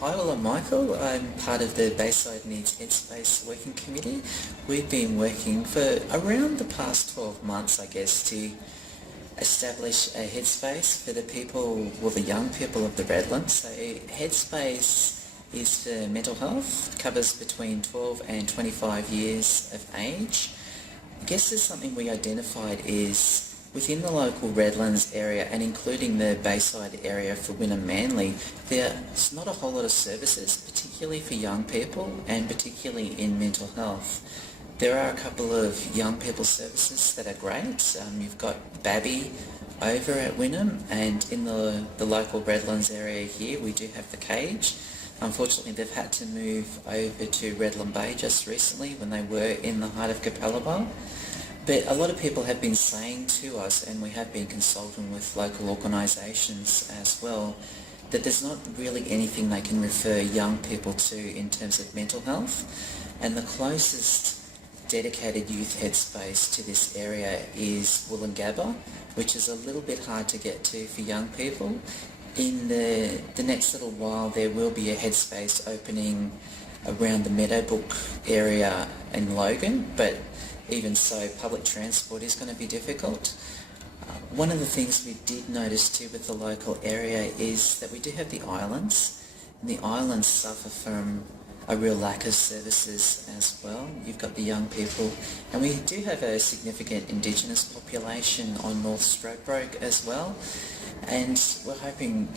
Hi, well, I'm Michael. I'm part of the Bayside Needs Headspace Working Committee. We've been working for around the past 12 months, I guess, to establish a headspace for the people, well, the young people of the Redlands. So headspace is for mental health, covers between 12 and 25 years of age. I guess there's something we identified is within the local Redlands area and including the Bayside area for Wynnum Manly, there's not a whole lot of services, particularly for young people and particularly in mental health. There are a couple of young people services that are great. You've got Babby over at Wynnum, and in the local Redlands area here we do have the Cage. Unfortunately, they've had to move over to Redland Bay just recently when they were in the heart of Capalaba. But a lot of people have been saying to us, and we have been consulting with local organisations as well, that there's not really anything they can refer young people to in terms of mental health. And the closest dedicated youth headspace to this area is Wollongabba, which is a little bit hard to get to for young people. In the next little while there will be a headspace opening around the Meadowbrook area in Logan, but even so, public transport is going to be difficult. One of the things we did notice too with the local area is that we do have the islands, and the islands suffer from a real lack of services as well. You've got the young people, and we do have a significant Indigenous population on North Stradbroke as well, and we're hoping,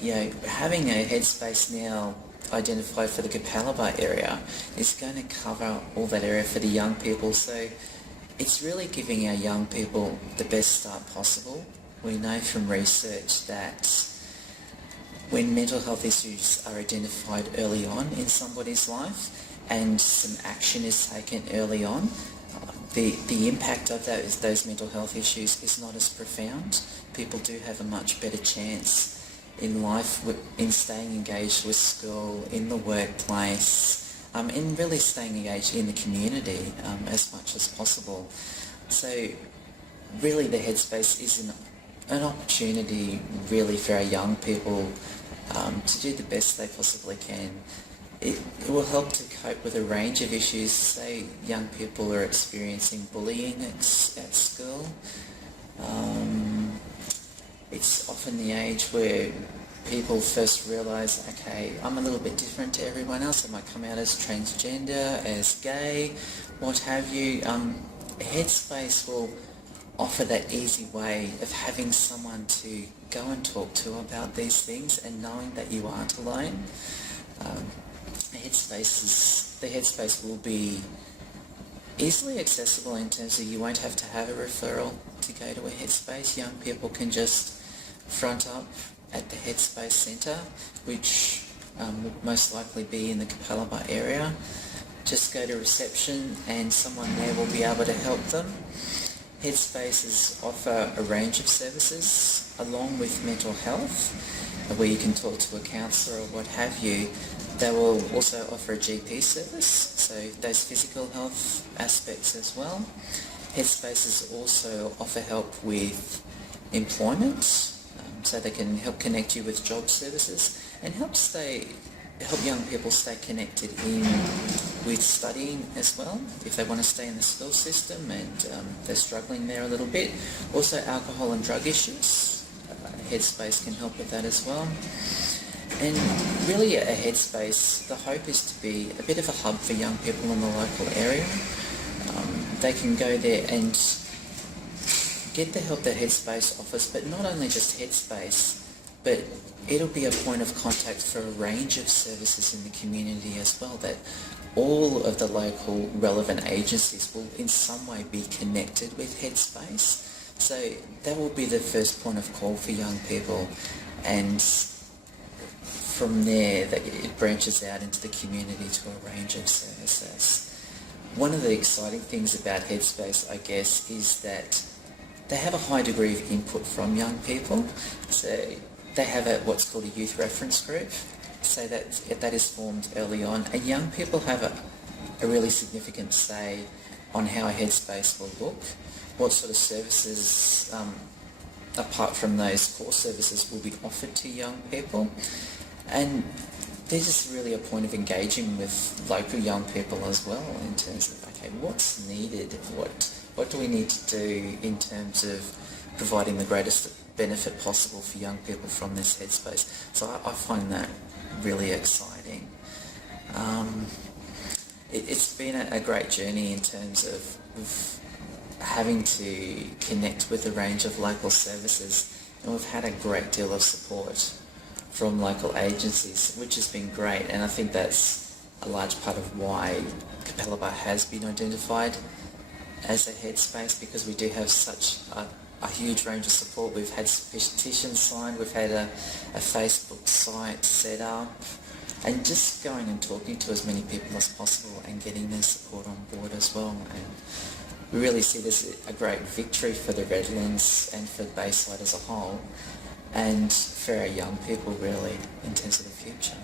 having a headspace now identified for the Capalaba area is going to cover all that area for the young people. So it's really giving our young people the best start possible. We know from research that when mental health issues are identified early on in somebody's life and some action is taken early on, the impact of those mental health issues is not as profound. People do have a much better chance in life in staying engaged with school, in the workplace, and really staying engaged in the community as much as possible. So really the headspace is an opportunity really for our young people to do the best they possibly can. It will help to cope with a range of issues. Say young people are experiencing bullying at school. It's often the age where people first realise, okay, I'm a little bit different to everyone else. I might come out as transgender, as gay, what have you. Headspace will offer that easy way of having someone to go and talk to about these things and knowing that you aren't alone. The headspace will be easily accessible in terms of you won't have to have a referral to go to a headspace. Young people can just front up at the Headspace Centre, which would most likely be in the Capalaba area. Just go to reception and someone there will be able to help them. Headspaces offer a range of services along with mental health, where you can talk to a counsellor or what have you. They will also offer a GP service, so those physical health aspects as well. Headspaces also offer help with employment, so they can help connect you with job services and help young people stay connected with studying as well, if they want to stay in the school system and they're struggling there a little bit. Also alcohol and drug issues, Headspace can help with that as well. And really a Headspace, the hope is to be a bit of a hub for young people in the local area. They can go there and get the help that Headspace offers, but not only just Headspace, but it'll be a point of contact for a range of services in the community as well, that all of the local relevant agencies will in some way be connected with Headspace. So that will be the first point of call for young people, and from there it branches out into the community to a range of services. One of the exciting things about Headspace, I guess, is that they have a high degree of input from young people. So they have what's called a youth reference group. So that is formed early on, and young people have a really significant say on how a Headspace will look, what sort of services, apart from those core services, will be offered to young people. And there's just really a point of engaging with local young people as well in terms of, okay, what's needed, what do we need to do in terms of providing the greatest benefit possible for young people from this headspace. So I find that really exciting. It's been a great journey in terms of having to connect with a range of local services, and we've had a great deal of support from local agencies, which has been great, and I think that's a large part of why Capalaba has been identified as a headspace, because we do have such a huge range of support. We've had petitions signed, we've had a Facebook site set up, and just going and talking to as many people as possible and getting their support on board as well. And we really see this as a great victory for the Redlands and for Bayside as a whole, and for our young people really in terms of the future.